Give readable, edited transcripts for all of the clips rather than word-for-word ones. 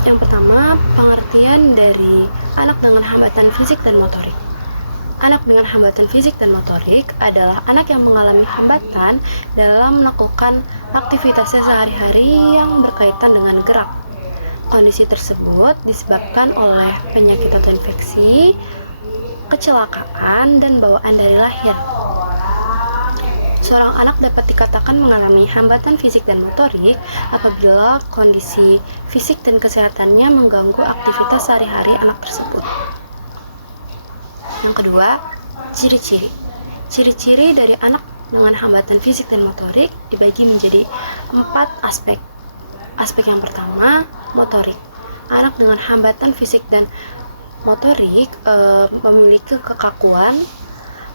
Yang pertama, pengertian dari anak dengan hambatan fisik dan motorik. Anak dengan hambatan fisik dan motorik adalah anak yang mengalami hambatan dalam melakukan aktivitasnya sehari-hari yang berkaitan dengan gerak. Kondisi tersebut disebabkan oleh penyakit atau infeksi, kecelakaan, dan bawaan dari lahir. Seorang anak dapat dikatakan mengalami hambatan fisik dan motorik apabila kondisi fisik dan kesehatannya mengganggu aktivitas sehari-hari anak tersebut. Yang kedua, ciri-ciri. Ciri-ciri dari anak dengan hambatan fisik dan motorik dibagi menjadi 4 aspek. Aspek yang pertama, motorik. Anak dengan hambatan fisik dan motorik memiliki kekakuan,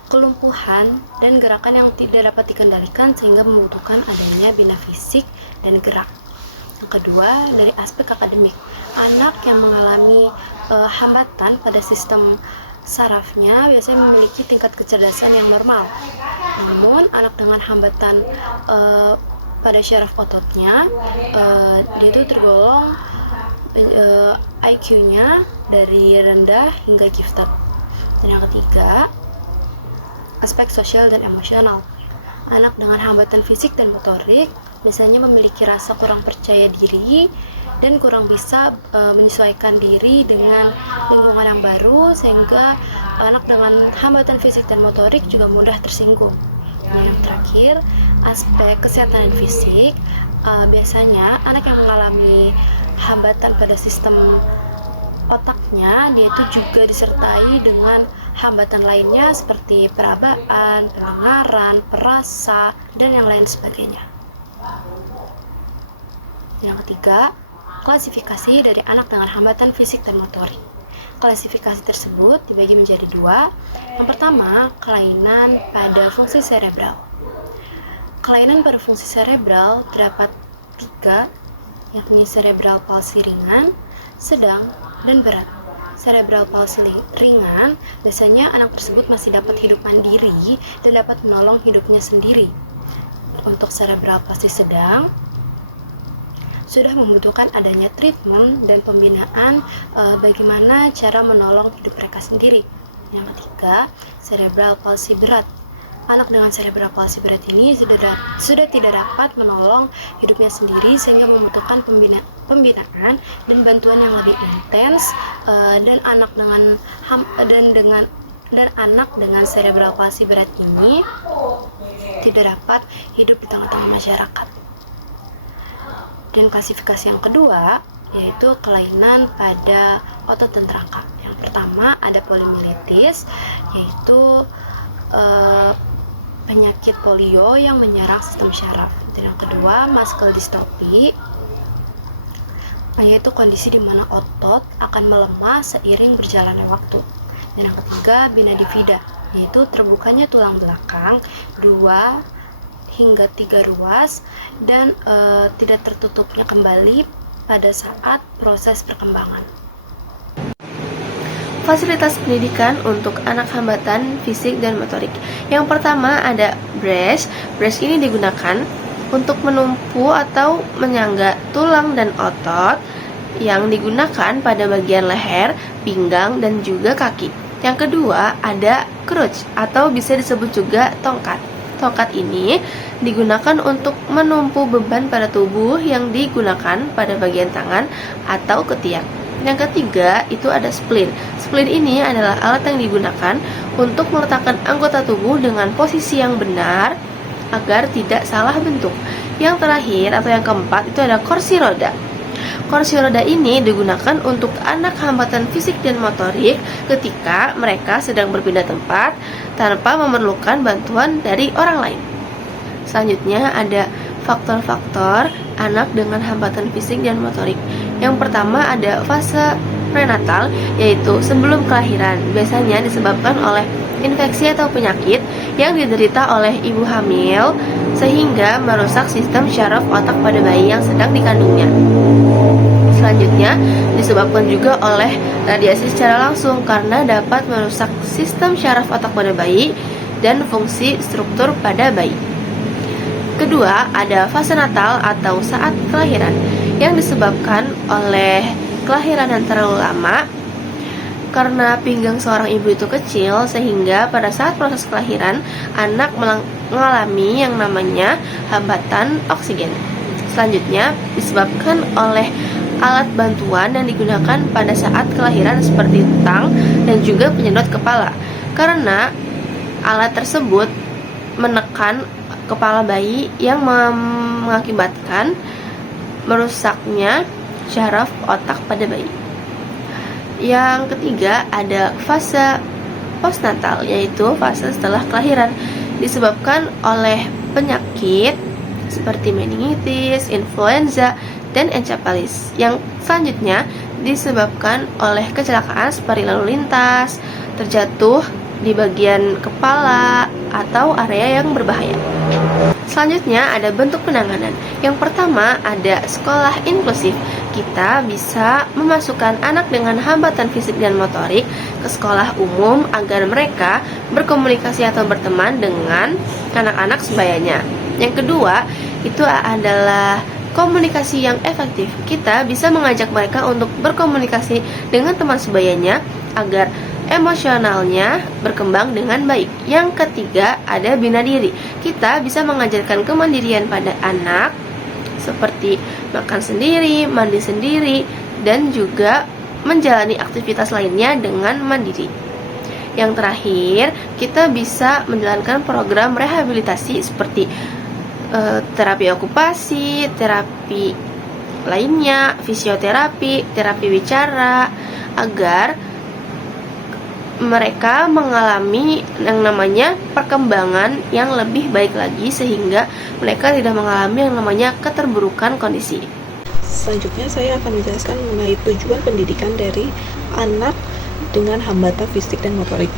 kelumpuhan, dan gerakan yang tidak dapat dikendalikan sehingga membutuhkan adanya bina fisik dan gerak. Yang kedua, dari aspek akademik. Anak yang mengalami hambatan pada sistem sarafnya biasanya memiliki tingkat kecerdasan yang normal. Namun, anak dengan hambatan pada syaraf ototnya, dia itu tergolong IQ-nya dari rendah hingga gifted. Dan yang ketiga, aspek sosial dan emosional. Anak dengan hambatan fisik dan motorik biasanya memiliki rasa kurang percaya diri dan kurang bisa menyesuaikan diri dengan lingkungan yang baru, sehingga anak dengan hambatan fisik dan motorik juga mudah tersinggung. Nah, yang terakhir, aspek kesehatan dan fisik. Biasanya anak yang mengalami hambatan pada sistem otaknya, dia itu juga disertai dengan hambatan lainnya seperti perabaan, pendengaran, perasa, dan yang lain sebagainya. Yang ketiga, klasifikasi dari anak dengan hambatan fisik dan motorik. Klasifikasi tersebut dibagi menjadi 2. Yang pertama, kelainan pada fungsi serebral. Kelainan pada fungsi serebral terdapat 3, yakni cerebral palsy ringan, sedang, dan berat. Cerebral palsy ringan, biasanya anak tersebut masih dapat hidup mandiri dan dapat menolong hidupnya sendiri. Untuk cerebral palsy sedang, sudah membutuhkan adanya treatment dan pembinaan bagaimana cara menolong hidup mereka sendiri. Yang ketiga, cerebral palsy berat. Anak dengan cerebral palsy berat ini sudah tidak dapat menolong hidupnya sendiri sehingga membutuhkan pembinaan dan bantuan yang lebih intens, dan anak dengan cerebral palsy berat ini tidak dapat hidup di tengah-tengah masyarakat. Dan klasifikasi yang kedua yaitu kelainan pada otot dan terangka. Yang pertama ada poliomielitis, yaitu penyakit polio yang menyerang sistem syaraf. Dan yang kedua, muscle dystrophy, yaitu kondisi di mana otot akan melemah seiring berjalannya waktu. Dan yang ketiga, bina bifida, yaitu terbukanya tulang belakang 2 hingga 3 ruas dan tidak tertutupnya kembali pada saat proses perkembangan. Fasilitas pendidikan untuk anak hambatan fisik dan motorik. Yang pertama ada brace. Brace ini digunakan untuk menumpu atau menyangga tulang dan otot yang digunakan pada bagian leher, pinggang, dan juga kaki. Yang kedua ada crutch atau bisa disebut juga tongkat. Tongkat ini digunakan untuk menumpu beban pada tubuh yang digunakan pada bagian tangan atau ketiak. Yang ketiga itu ada splint. Splint ini adalah alat yang digunakan untuk meletakkan anggota tubuh dengan posisi yang benar agar tidak salah bentuk. Yang terakhir atau yang keempat itu ada kursi roda. Kursi roda ini digunakan untuk anak hambatan fisik dan motorik ketika mereka sedang berpindah tempat tanpa memerlukan bantuan dari orang lain. Selanjutnya ada faktor-faktor anak dengan hambatan fisik dan motorik. Yang pertama ada fase prenatal, yaitu sebelum kelahiran. Biasanya disebabkan oleh infeksi atau penyakit yang diderita oleh ibu hamil sehingga merusak sistem syaraf otak pada bayi yang sedang dikandungnya. Selanjutnya disebabkan juga oleh radiasi secara langsung karena dapat merusak sistem syaraf otak pada bayi dan fungsi struktur pada bayi. Kedua, ada fase natal atau saat kelahiran yang disebabkan oleh kelahiran yang terlalu lama. Karena pinggang seorang ibu itu kecil, sehingga pada saat proses kelahiran, anak mengalami yang namanya hambatan oksigen. Selanjutnya, disebabkan oleh alat bantuan yang digunakan pada saat kelahiran seperti tang dan juga penyedot kepala. Karena alat tersebut menekan kepala bayi yang mengakibatkan merusaknya syaraf otak pada bayi. Yang ketiga ada fase postnatal, yaitu fase setelah kelahiran, disebabkan oleh penyakit seperti meningitis, influenza, dan encephalitis. Yang selanjutnya disebabkan oleh kecelakaan seperti lalu lintas, terjatuh di bagian kepala, atau area yang berbahaya. Selanjutnya ada bentuk penanganan. Yang pertama ada sekolah inklusif. Kita bisa memasukkan anak dengan hambatan fisik dan motorik ke sekolah umum agar mereka berkomunikasi atau berteman dengan anak-anak sebayanya. Yang kedua, itu adalah komunikasi yang efektif. Kita bisa mengajak mereka untuk berkomunikasi dengan teman sebayanya agar emosionalnya berkembang dengan baik. Yang ketiga ada bina diri. Kita bisa mengajarkan kemandirian pada anak seperti makan sendiri, mandi sendiri, dan juga menjalani aktivitas lainnya dengan mandiri. Yang terakhir, kita bisa menjalankan program rehabilitasi seperti terapi okupasi, terapi lainnya, fisioterapi, terapi bicara, agar mereka mengalami yang namanya perkembangan yang lebih baik lagi, sehingga mereka tidak mengalami yang namanya keterburukan kondisi. Selanjutnya saya akan menjelaskan mengenai tujuan pendidikan dari anak dengan hambatan fisik dan motorik.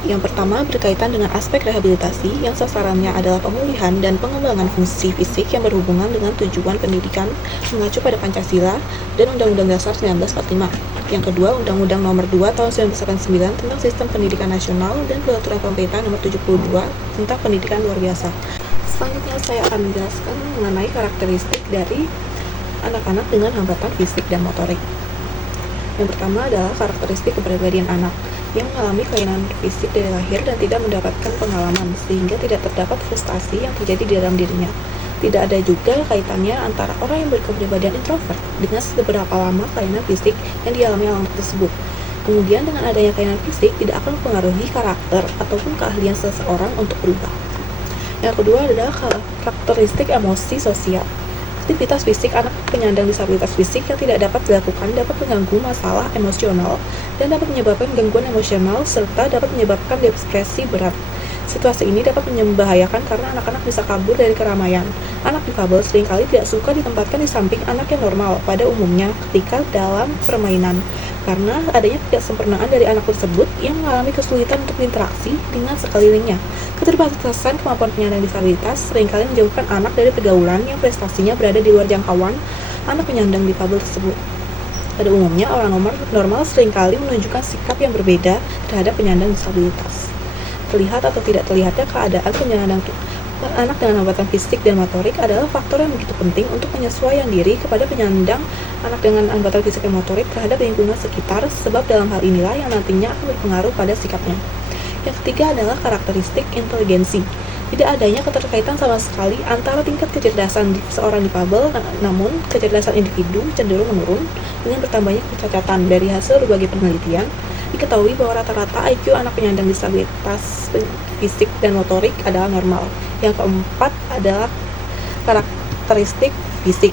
Yang pertama berkaitan dengan aspek rehabilitasi yang sasarannya adalah pemulihan dan pengembangan fungsi fisik yang berhubungan dengan tujuan pendidikan mengacu pada Pancasila dan Undang-Undang Dasar 1945. Yang kedua, Undang-Undang Nomor 2 Tahun 1989 tentang Sistem Pendidikan Nasional dan Peraturan Pemerintah Nomor 72 tentang Pendidikan Luar Biasa. Selanjutnya saya akan menjelaskan mengenai karakteristik dari anak-anak dengan hambatan fisik dan motorik. Yang pertama adalah karakteristik kepribadian anak yang mengalami kelainan fisik dari lahir dan tidak mendapatkan pengalaman, sehingga tidak terdapat frustasi yang terjadi di dalam dirinya. Tidak ada juga kaitannya antara orang yang berkepribadian introvert dengan seberapa lama kelainan fisik yang dialami anak tersebut. Kemudian dengan adanya kelainan fisik tidak akan mempengaruhi karakter ataupun keahlian seseorang untuk berubah. Yang kedua adalah karakteristik emosi sosial. Aktivitas fisik anak penyandang disabilitas fisik yang tidak dapat dilakukan dapat mengganggu masalah emosional dan dapat menyebabkan gangguan emosional serta dapat menyebabkan depresi berat. Situasi ini dapat membahayakan karena anak-anak bisa kabur dari keramaian. Anak difabel seringkali tidak suka ditempatkan di samping anak yang normal pada umumnya ketika dalam permainan, karena adanya ketidaksempurnaan dari anak tersebut yang mengalami kesulitan untuk berinteraksi dengan sekelilingnya. Keterbatasan kemampuan penyandang disabilitas seringkali menjauhkan anak dari pergaulan yang prestasinya berada di luar jangkauan anak penyandang difabel tersebut. Pada umumnya, orang normal seringkali menunjukkan sikap yang berbeda terhadap penyandang disabilitas. Terlihat atau tidak terlihatnya keadaan penyandang anak dengan hambatan fisik dan motorik adalah faktor yang begitu penting untuk penyesuaian diri kepada penyandang anak dengan hambatan fisik dan motorik terhadap lingkungan sekitar, sebab dalam hal inilah yang nantinya akan berpengaruh pada sikapnya. Yang ketiga adalah karakteristik inteligensi. Tidak adanya keterkaitan sama sekali antara tingkat kecerdasan seorang difabel, namun kecerdasan individu cenderung menurun dengan bertambahnya kecacatan. Dari hasil berbagai penelitian, diketahui bahwa rata-rata IQ anak penyandang disabilitas fisik dan motorik adalah normal. Yang keempat adalah karakteristik fisik.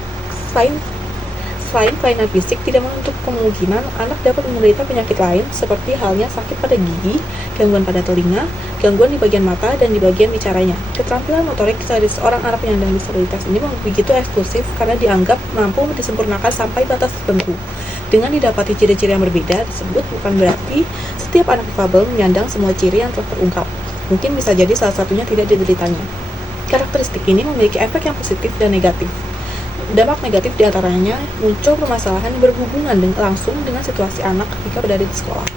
Selain kelainan fisik, tidak menutup kemungkinan anak dapat menderita penyakit lain seperti halnya sakit pada gigi, gangguan pada telinga, gangguan di bagian mata, dan di bagian bicaranya. Keterampilan motorik dari seorang anak penyandang disabilitas ini begitu eksklusif karena dianggap mampu disempurnakan sampai batas tertentu. Dengan didapati ciri-ciri yang berbeda tersebut bukan berarti setiap anak difabel menyandang semua ciri yang telah terungkap. Mungkin bisa jadi salah satunya tidak dideritanya. Karakteristik ini memiliki efek yang positif dan negatif. Dampak negatif diantaranya muncul permasalahan yang berhubungan langsung dengan situasi anak ketika berada di sekolah.